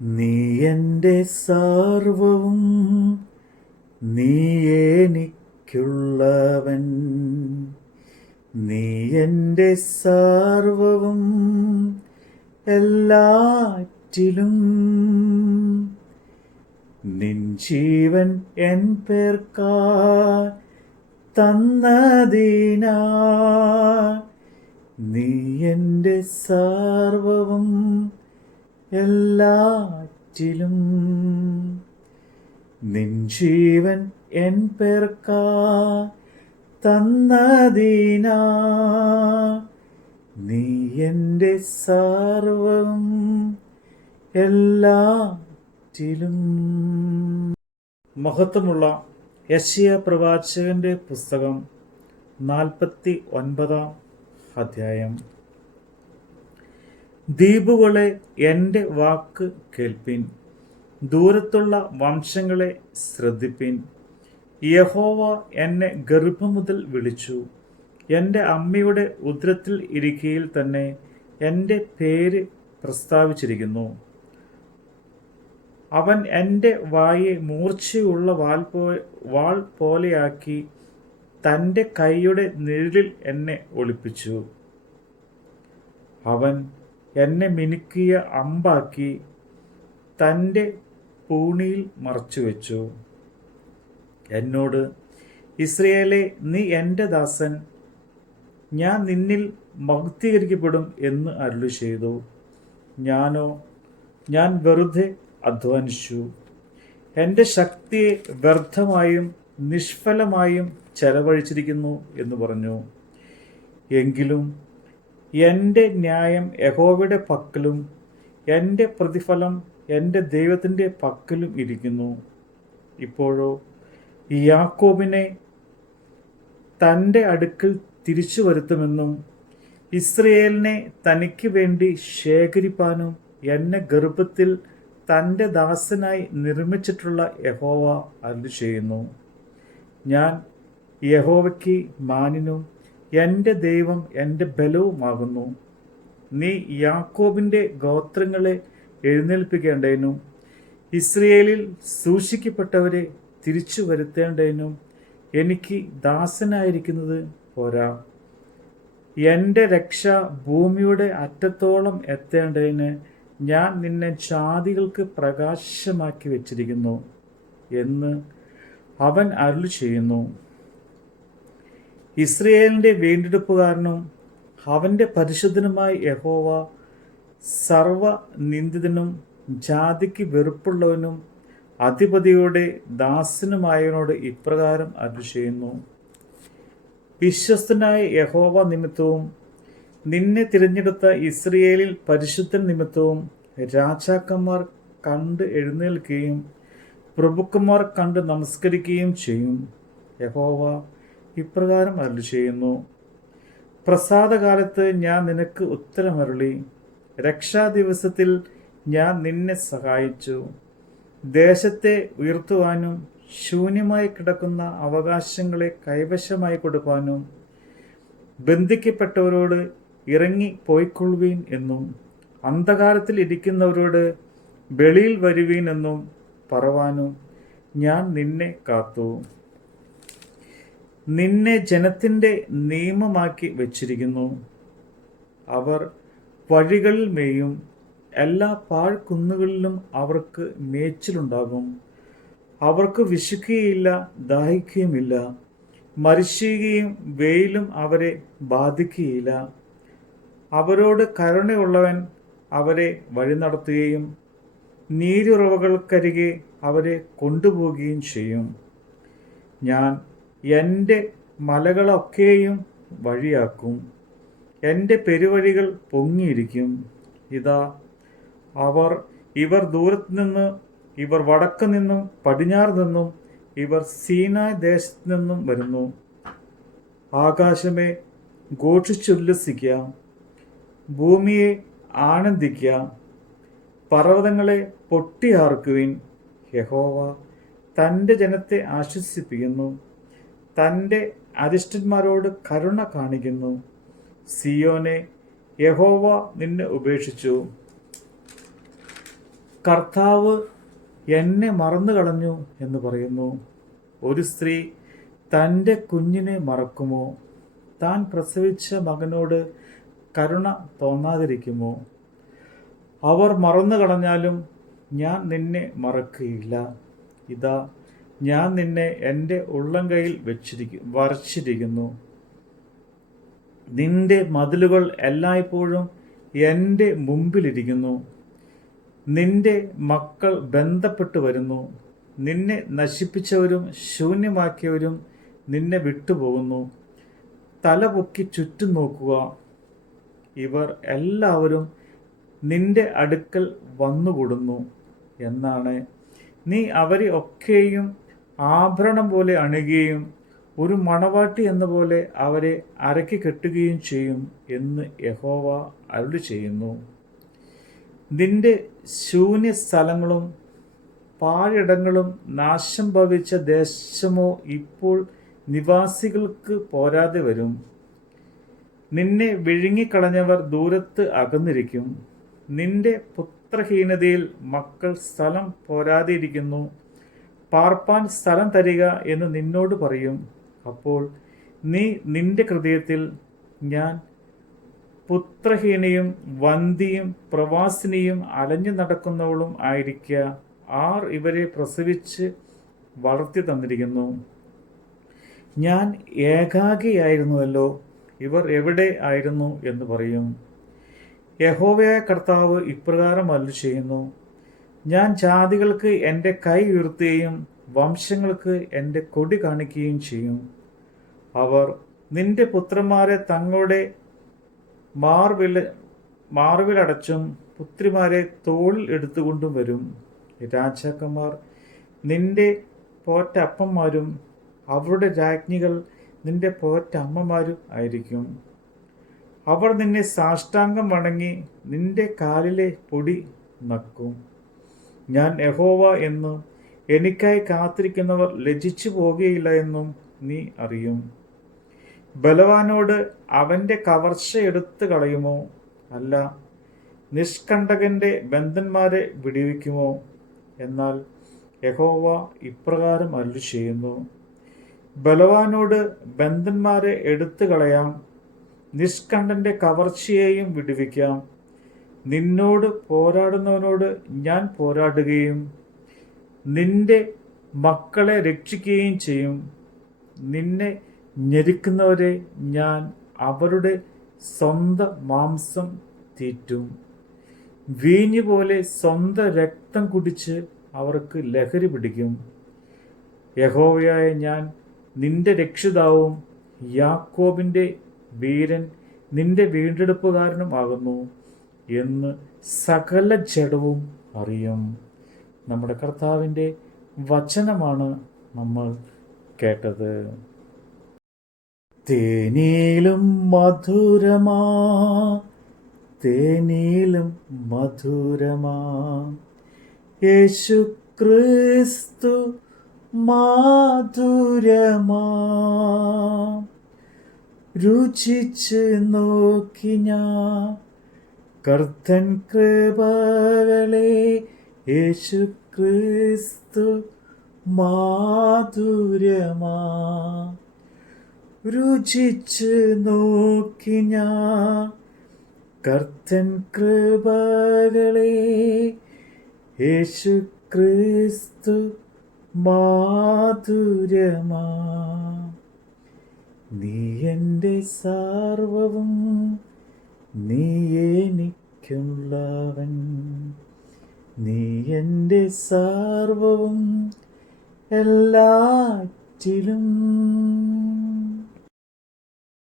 നീ എൻ്റെ സർവവും, നീ എനിക്കുള്ളവൻ. നീ എൻ്റെ സർവവും എല്ലാറ്റിലും. നിൻ ജീവൻ എൻ പേർക്കായി തന്നതിനാ നീ എൻ്റെ സർവവും എല്ലാറ്റിലും. നിൻ ജീവൻ എൻ പേർക്കായി തന്നതിനാ നീ എൻ്റെ സർവവും എല്ലാറ്റിലും. മഹത്വമുള്ള യെശയ്യാ പ്രവാചകന്റെ പുസ്തകം 49 അധ്യായം. ദ്വീപുകളെ എൻ്റെ വാക്ക് കേൾപ്പിൻ, ദൂരത്തുള്ള വംശങ്ങളെ ശ്രദ്ധിപ്പിൻ. യഹോവ എന്നെ ഗർഭം മുതൽ വിളിച്ചു, എൻ്റെ അമ്മയുടെ ഉദരത്തിൽ ഇരിക്കയിൽ തന്നെ എൻ്റെ പേര് പ്രസ്താവിച്ചിരിക്കുന്നു. അവൻ എൻ്റെ വായെ മൂർച്ചയുള്ള വാൾ പോലെയാക്കി തൻ്റെ കൈയുടെ നിഴലിൽ എന്നെ ഒളിപ്പിച്ചു. അവൻ എന്നെ മിനുക്കിയ അമ്പാക്കി തൻ്റെ പൂണിയിൽ മറച്ചുവെച്ചു. എന്നോട്, ഇസ്രയേലേ, നീ എൻ്റെ ദാസൻ, ഞാൻ നിന്നിൽ മഹത്വീകരിക്കപ്പെടും എന്ന് അരുളി ചെയ്തു. ഞാൻ വെറുതെ അധ്വാനിച്ചു, എൻ്റെ ശക്തിയെ വ്യർത്ഥമായും നിഷ്ഫലമായും ചെലവഴിച്ചിരിക്കുന്നു എന്ന് പറഞ്ഞു. എങ്കിലും എൻ്റെ ന്യായം യഹോവയുടെ പക്കലും എൻ്റെ പ്രതിഫലം എൻ്റെ ദൈവത്തിൻ്റെ പക്കലും ഇരിക്കുന്നു. ഇപ്പോഴോ യാക്കോബിനെ തൻ്റെ അടുക്കൽ തിരിച്ചു വരുത്തുമെന്നും ഇസ്രയേലിനെ തനിക്ക് വേണ്ടി ശേഖരിപ്പാനും എന്നെ ഗർഭത്തിൽ തൻ്റെ ദാസനായി നിർമ്മിച്ചിട്ടുള്ള യഹോവ അരുളി ചെയ്യുന്നു. ഞാൻ യഹോവയ്ക്ക് മാന്യനും എൻ്റെ ദൈവം എൻ്റെ ബലവുമാകുന്നു. നീ യാക്കോബിൻ്റെ ഗോത്രങ്ങളെ എഴുന്നേൽപ്പിക്കേണ്ടതിനും ഇസ്രയേലിൽ സൂക്ഷിക്കപ്പെട്ടവരെ തിരിച്ചു വരുത്തേണ്ടതിനും എനിക്ക് ദാസനായിരിക്കുന്നത് പോരാ. എൻ്റെ രക്ഷ ഭൂമിയുടെ അറ്റത്തോളം എത്തേണ്ടതിന് ഞാൻ നിന്നെ ജാതികൾക്ക് പ്രകാശമാക്കി വച്ചിരിക്കുന്നു എന്ന് അവൻ അരുളി ചെയ്യുന്നു. ഇസ്രയേലിൻ്റെ വീണ്ടെടുപ്പുകാരനും അവൻ്റെ പരിശുദ്ധനുമായ യഹോവ സർവനിന്ദിതനും ജാതിക്ക് വെറുപ്പുള്ളവനും അധിപതിയുടെ ദാസനുമായവനോട് ഇപ്രകാരം അരുളി ചെയ്യുന്നു. വിശ്വസ്തനായ യഹോവ നിമിത്തവും നിന്നെ തിരഞ്ഞെടുത്ത ഇസ്രയേലിൽ പരിശുദ്ധൻ നിമിത്തവും രാജാക്കന്മാർ കണ്ട് എഴുന്നേൽക്കുകയും പ്രഭുക്കന്മാർ കണ്ട് നമസ്കരിക്കുകയും ചെയ്യും. യഹോവ ഇപ്രകാരം അരുളി ചെയ്യുന്നു. പ്രസാദകാലത്ത് ഞാൻ നിനക്ക് ഉത്തരമരുളി, രക്ഷാദിവസത്തിൽ ഞാൻ നിന്നെ സഹായിച്ചു. ദേശത്തെ ഉയർത്തുവാനും ശൂന്യമായി കിടക്കുന്ന അവകാശങ്ങളെ കൈവശമായി കൊടുക്കാനും ബന്ധിക്കപ്പെട്ടവരോട് ഇറങ്ങി പോയിക്കൊള്ളുവീൻ എന്നും അന്ധകാരത്തിൽ ഇരിക്കുന്നവരോട് വെളിയിൽ വരുവീൻ എന്നും പറവാനും ഞാൻ നിന്നെ കാത്തു. നിന്നെ ജനത്തിൻ്റെ നിയമമാക്കി വച്ചിരിക്കുന്നു. അവർ വഴികളിൽ മേയും, എല്ലാ പാഴ്കുന്നുകളിലും അവർക്ക് മേച്ചിലുണ്ടാകും. അവർക്ക് വിശക്കുകയില്ല, ദാഹിക്കുകയുമില്ല. മരിശുകയും വെയിലും അവരെ ബാധിക്കുകയില്ല. അവരോട് കരുണയുള്ളവൻ അവരെ വഴി നടത്തുകയും നീരുറവകൾക്കരികെ അവരെ കൊണ്ടുപോവുകയും ചെയ്യും. ഞാൻ എൻ്റെ മലകളൊക്കെയും വഴിയാക്കും, എൻ്റെ പെരുവഴികൾ പൊങ്ങിയിരിക്കും. ഇതാ, ഇവർ ദൂരത്തു നിന്ന്, ഇവർ വടക്ക് നിന്നും പടിഞ്ഞാറ് നിന്നും, ഇവർ സീനായ് ദേശത്തു നിന്നും വരുന്നു. ആകാശമേ, ഘോഷിച്ചുല്ലസിക്കുക, ഭൂമിയെ ആനന്ദിക്കുക, പർവ്വതങ്ങളെ പൊട്ടിയാർക്കുവിൻ. യഹോവ തൻ്റെ ജനത്തെ ആശ്വസിപ്പിക്കുന്നു, തൻ്റെ അരിഷ്ടന്മാരോട് കരുണ കാണിക്കുന്നു. സിയോനെ, യഹോവ നിന്നെ ഉപേക്ഷിച്ചു. കർത്താവ് എന്നെ മറന്നു കളഞ്ഞു എന്ന് പറയുന്നു. ഒരു സ്ത്രീ തൻ്റെ കുഞ്ഞിനെ മറക്കുമോ? താൻ പ്രസവിച്ച മകനോട് കരുണ തോന്നാതിരിക്കുമോ? അവർ മറന്നു കളഞ്ഞാലും ഞാൻ നിന്നെ മറക്കുകയില്ല. ഇതാ, ഞാൻ നിന്നെ എൻ്റെ ഉള്ളംകൈയിൽ വരച്ചിരിക്കുന്നു. നിന്റെ മതിലുകൾ എല്ലായ്പ്പോഴും എൻ്റെ മുമ്പിലിരിക്കുന്നു. നിന്റെ മക്കൾ ബന്ധപ്പെട്ടു വരുന്നു. നിന്നെ നശിപ്പിച്ചവരും ശൂന്യമാക്കിയവരും നിന്നെ വിട്ടുപോകുന്നു. തല പൊക്കി ചുറ്റും നോക്കുക. ഇവർ എല്ലാവരും നിന്റെ അടുക്കൽ വന്നുകൂടുന്നു എന്നാണ്. നീ അവരെ ഒക്കെയും ആഭരണം പോലെ അണിയുകയും ഒരു മണവാട്ടി എന്ന പോലെ അവരെ അരക്കി കെട്ടുകയും ചെയ്യും എന്ന് യഹോവ അരുളി ചെയ്യുന്നു. നിന്റെ ശൂന്യ സ്ഥലങ്ങളും പാഴിടങ്ങളും നാശം ഭവിച്ച ദേശമോ ഇപ്പോൾ നിവാസികൾക്ക് പോരാതെ വരും. നിന്നെ വിഴുങ്ങിക്കളഞ്ഞവർ ദൂരത്ത് അകന്നിരിക്കും. നിന്റെ പുത്രഹീനതയിൽ മക്കൾ സ്ഥലം പോരാതെ ഇരിക്കുന്നു. പാർപ്പാൻ സ്ഥലം തരിക എന്ന് നിന്നോട് പറയും. അപ്പോൾ നീ നിന്റെ ഹൃദയത്തിൽ, ഞാൻ പുത്രഹീനയും വന്ധ്യയും പ്രവാസിനിയും അലഞ്ഞു നടക്കുന്നവളും ആയിരിക്കുക. ആർ ഇവരെ പ്രസവിച്ച് വളർത്തി തന്നിരിക്കുന്നു? ഞാൻ ഏകാകിയായിരുന്നുവല്ലോ, ഇവർ എവിടെ ആയിരുന്നു എന്ന് പറയും. യഹോവയായ കർത്താവ് ഇപ്രകാരം അരുളി ചെയ്യുന്നു: ഞാൻ ജാതികൾക്ക് എൻ്റെ കൈ ഉയർത്തുകയും വംശങ്ങൾക്ക് എൻ്റെ കൊടി കാണിക്കുകയും ചെയ്യും. അവർ നിന്റെ പുത്രന്മാരെ തങ്ങളുടെ മാർവിലടച്ചും പുത്രിമാരെ തോളിൽ എടുത്തുകൊണ്ടും വരും. രാജാക്കന്മാർ നിന്റെ പോറ്റപ്പന്മാരും അവരുടെ രാജ്ഞികൾ നിന്റെ പോറ്റമ്മമാരും ആയിരിക്കും. അവർ നിന്നെ സാഷ്ടാംഗം വണങ്ങി നിന്റെ കാലിലെ പൊടി നക്കും. ഞാൻ യഹോവ എന്നും എനിക്കായി കാത്തിരിക്കുന്നവർ ലജ്ജിച്ചു പോകുകയില്ല എന്നും നീ അറിയും. ബലവാനോട് അവൻ്റെ കവർച്ച എടുത്തു കളയുമോ? അല്ല, നിഷ്കണ്ടകന്റെ ബന്ധന്മാരെ വിടുവിക്കുമോ? എന്നാൽ യഹോവ ഇപ്രകാരം അരുളി ചെയ്യുന്നു: ബലവാനോട് ബന്ധന്മാരെ എടുത്തു കളയാം, നിഷ്കണ്ടന്റെ കവർച്ചയെയും വിടുവിക്കാം. നിന്നോട് പോരാടുന്നവനോട് ഞാൻ പോരാടുകയും നിന്റെ മക്കളെ രക്ഷിക്കുകയും ചെയ്യും. നിന്നെ ഞെരുക്കുന്നവരെ ഞാൻ അവരുടെ സ്വന്തം മാംസം തീറ്റും. വീഞ്ഞുപോലെ സ്വന്തം രക്തം കുടിച്ച് അവർക്ക് ലഹരി പിടിക്കും. യഹോവയായ ഞാൻ നിന്റെ രക്ഷിതാവും യാക്കോബിൻ്റെ വീരൻ നിന്റെ വീണ്ടെടുപ്പുകാരനും ആകുന്നു എന്ന് സകല ജഡവും അറിയും. നമ്മുടെ കർത്താവിൻ്റെ വചനമാണ് നമ്മൾ കേട്ടത്. തേനിലും മധുരമാ, തേനിലും മധുരമാ, യേശു ക്രിസ്തു മാധുരമാ. രുചിച്ച് നോക്കി ഞാൻ കർത്തൻ കൃപകളെ, യേശു ക്രിസ്തു മാധുരമാ. രുചിച്ച് നോക്കി ഞാൻ കർത്തൻ കൃപകളെ, യേശു ക്രിസ്തു മാധുരമാ. നീ എൻ്റെ സർവ്വവും, നീ എനിക്കുള്ളവൻ. നീ എൻ്റെ സർവ്വവും എല്ലാറ്റിലും.